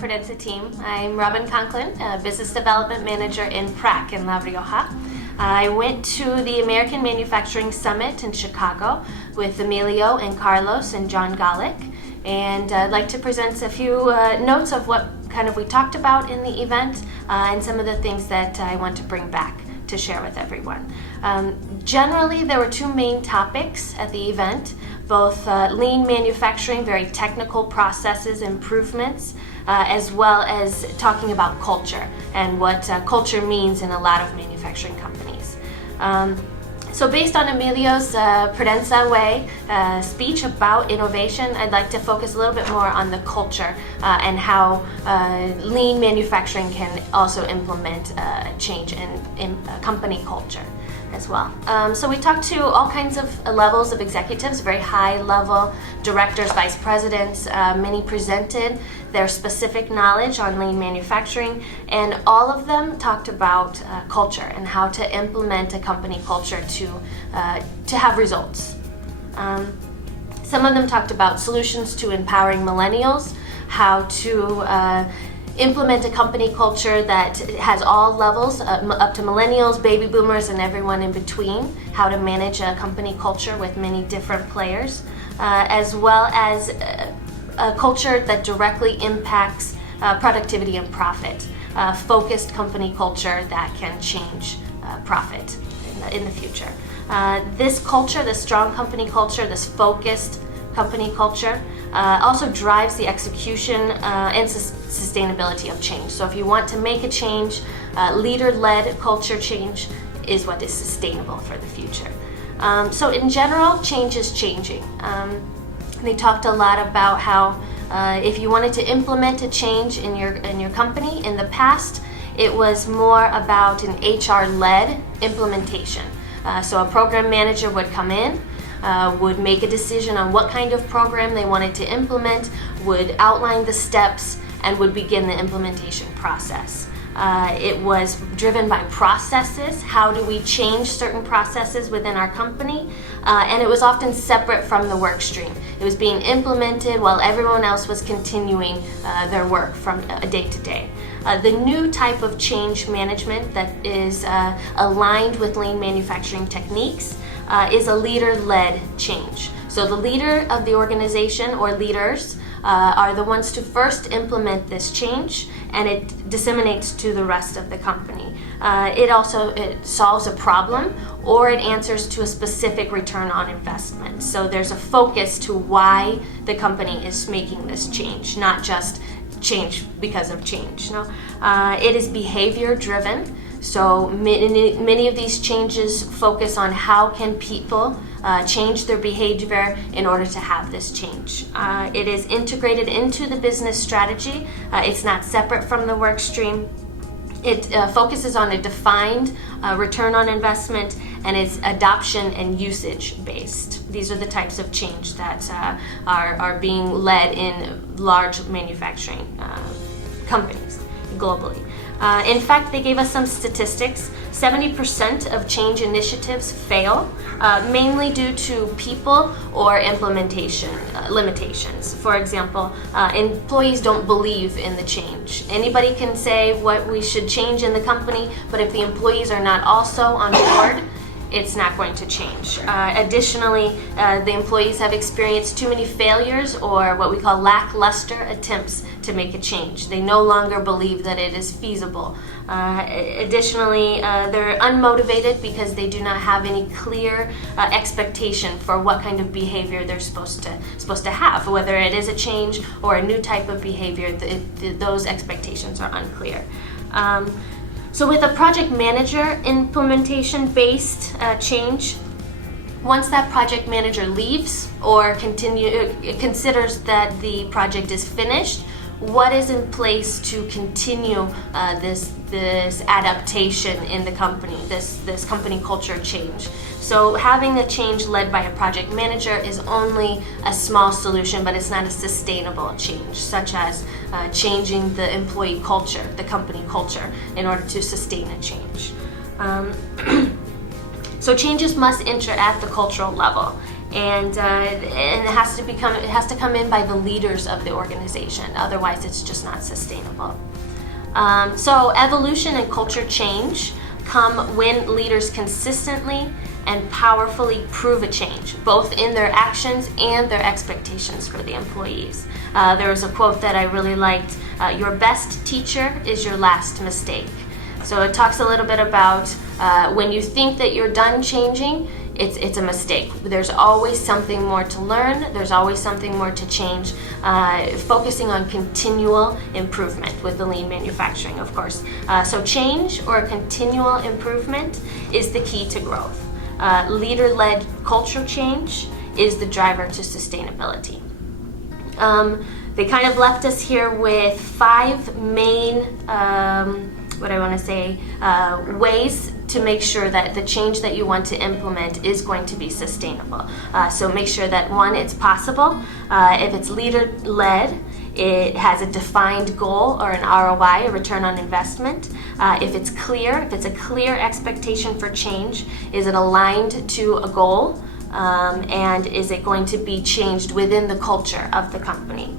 CulturaProdensa team. I'm Robin Conklen, Business Development Manager in PRAC in La Rioja. I went to the American Manufacturing Summit in Chicago with Emilio and Carlos and John Golick, and I'd like to present a few notes of what we talked about in the event and some of the things that I want to bring back to share with everyone. Generally, there were two main topics at the event, both lean manufacturing, very technical processes improvements, as well as talking about culture and what culture means in a lot of manufacturing companies. So based on Emilio's TheProdensaWay speech about innovation, I'd like to focus a little bit more on the culture and how lean manufacturing can also implement a change in company culture as well. So we talked to all kinds of levels of executives, very high level directors, vice presidents. Many presented their specific knowledge on lean manufacturing, and all of them talked about culture and how to implement a company culture to have results. Some of them talked about solutions to empowering millennials, how to implement a company culture that has all levels, up to millennials, baby boomers, and everyone in between, how to manage a company culture with many different players, as well as a culture that directly impacts productivity and profit, focused company culture that can change profit in the future. This culture, this strong company culture, this focused company culture also drives the execution and sustainability of change. So if you want to make a change, leader-led culture change is what is sustainable for the future. So in general, change is changing. They talked a lot about how if you wanted to implement a change in your company in the past, it was more about an HR-led implementation. So a program manager would come in, would make a decision on what kind of program they wanted to implement, would outline the steps, and would begin the implementation process. It was driven by processes. How do we change certain processes within our company? And it was often separate from the work stream. It was being implemented while everyone else was continuing their work from day to day. The new type of change management that is aligned with lean manufacturing techniques is a leader-led change. So the leader of the organization or leaders are the ones to first implement this change, and it disseminates to the rest of the company. It solves a problem, or it answers to a specific return on investment. So there's a focus to why the company is making this change, not just change because of change. No, it is behavior driven. So many of these changes focus on how can people change their behavior in order to have this change. It is integrated into the business strategy. It's not separate from the work stream. It focuses on a defined return on investment, and it's adoption and usage based. These are the types of change that are being led in large manufacturing companies globally. In fact, they gave us some statistics. 70% of change initiatives fail, mainly due to people or implementation limitations. For example, employees don't believe in the change. Anybody can say what we should change in the company, but if the employees are not also on board, it's not going to change. Additionally, the employees have experienced too many failures, or what we call lackluster attempts to make a change. They no longer believe that it is feasible. Additionally, they're unmotivated because they do not have any clear expectation for what kind of behavior they're supposed to have. Whether it is a change or a new type of behavior, those expectations are unclear. So with a project manager implementation-based change, once that project manager leaves or considers that the project is finished, what is in place to continue this adaptation in the company, this company culture change? So having a change led by a project manager is only a small solution, but it's not a sustainable change, such as changing the employee culture, the company culture, in order to sustain a change. So changes must enter at the cultural level. and it has to come in by the leaders of the organization. Otherwise, it's just not sustainable. So evolution and culture change come when leaders consistently and powerfully prove a change, both in their actions and their expectations for the employees. There was a quote that I really liked, your best teacher is your last mistake. So it talks a little bit about when you think that you're done changing, it's a mistake. There's always something more to learn, there's always something more to change, focusing on continual improvement with the lean manufacturing, of course. So change or continual improvement is the key to growth. Leader-led culture change is the driver to sustainability. They kind of left us here with 5 main, ways to make sure that the change that you want to implement is going to be sustainable. So make sure that 1, it's possible. If it's leader-led, it has a defined goal or an ROI, a return on investment. If it's a clear expectation for change, is it aligned to a goal? And is it going to be changed within the culture of the company?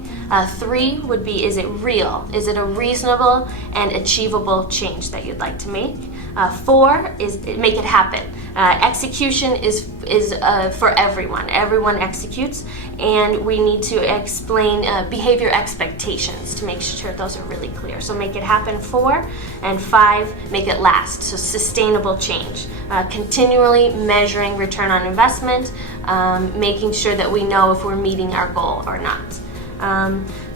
3 would be, is it real? Is it a reasonable and achievable change that you'd like to make? 4 is make it happen. Execution is for everyone. Everyone executes, and we need to explain behavior expectations to make sure those are really clear. So make it happen 4, and 5, make it last. So sustainable change. Continually measuring return on investment, making sure that we know if we're meeting our goal or not.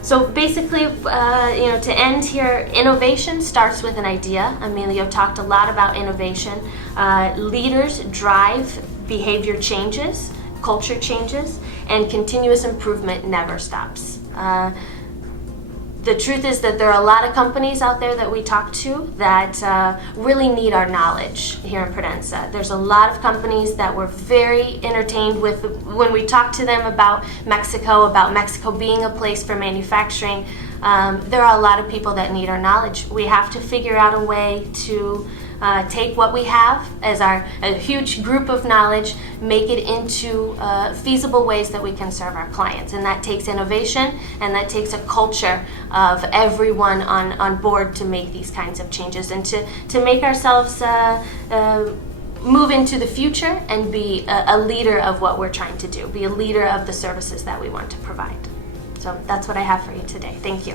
So basically, to end here, innovation starts with an idea. Emilio talked a lot about innovation. Leaders drive behavior changes, culture changes, and continuous improvement never stops. The truth is that there are a lot of companies out there that we talk to that really need our knowledge here in Prodensa. There's a lot of companies that were very entertained with when we talked to them about Mexico being a place for manufacturing. There are a lot of people that need our knowledge. We have to figure out a way to take what we have as a huge group of knowledge, make it into feasible ways that we can serve our clients. And that takes innovation, and that takes a culture of everyone on board to make these kinds of changes and to make ourselves move into the future and be a leader of what we're trying to do, be a leader of the services that we want to provide. So that's what I have for you today. Thank you.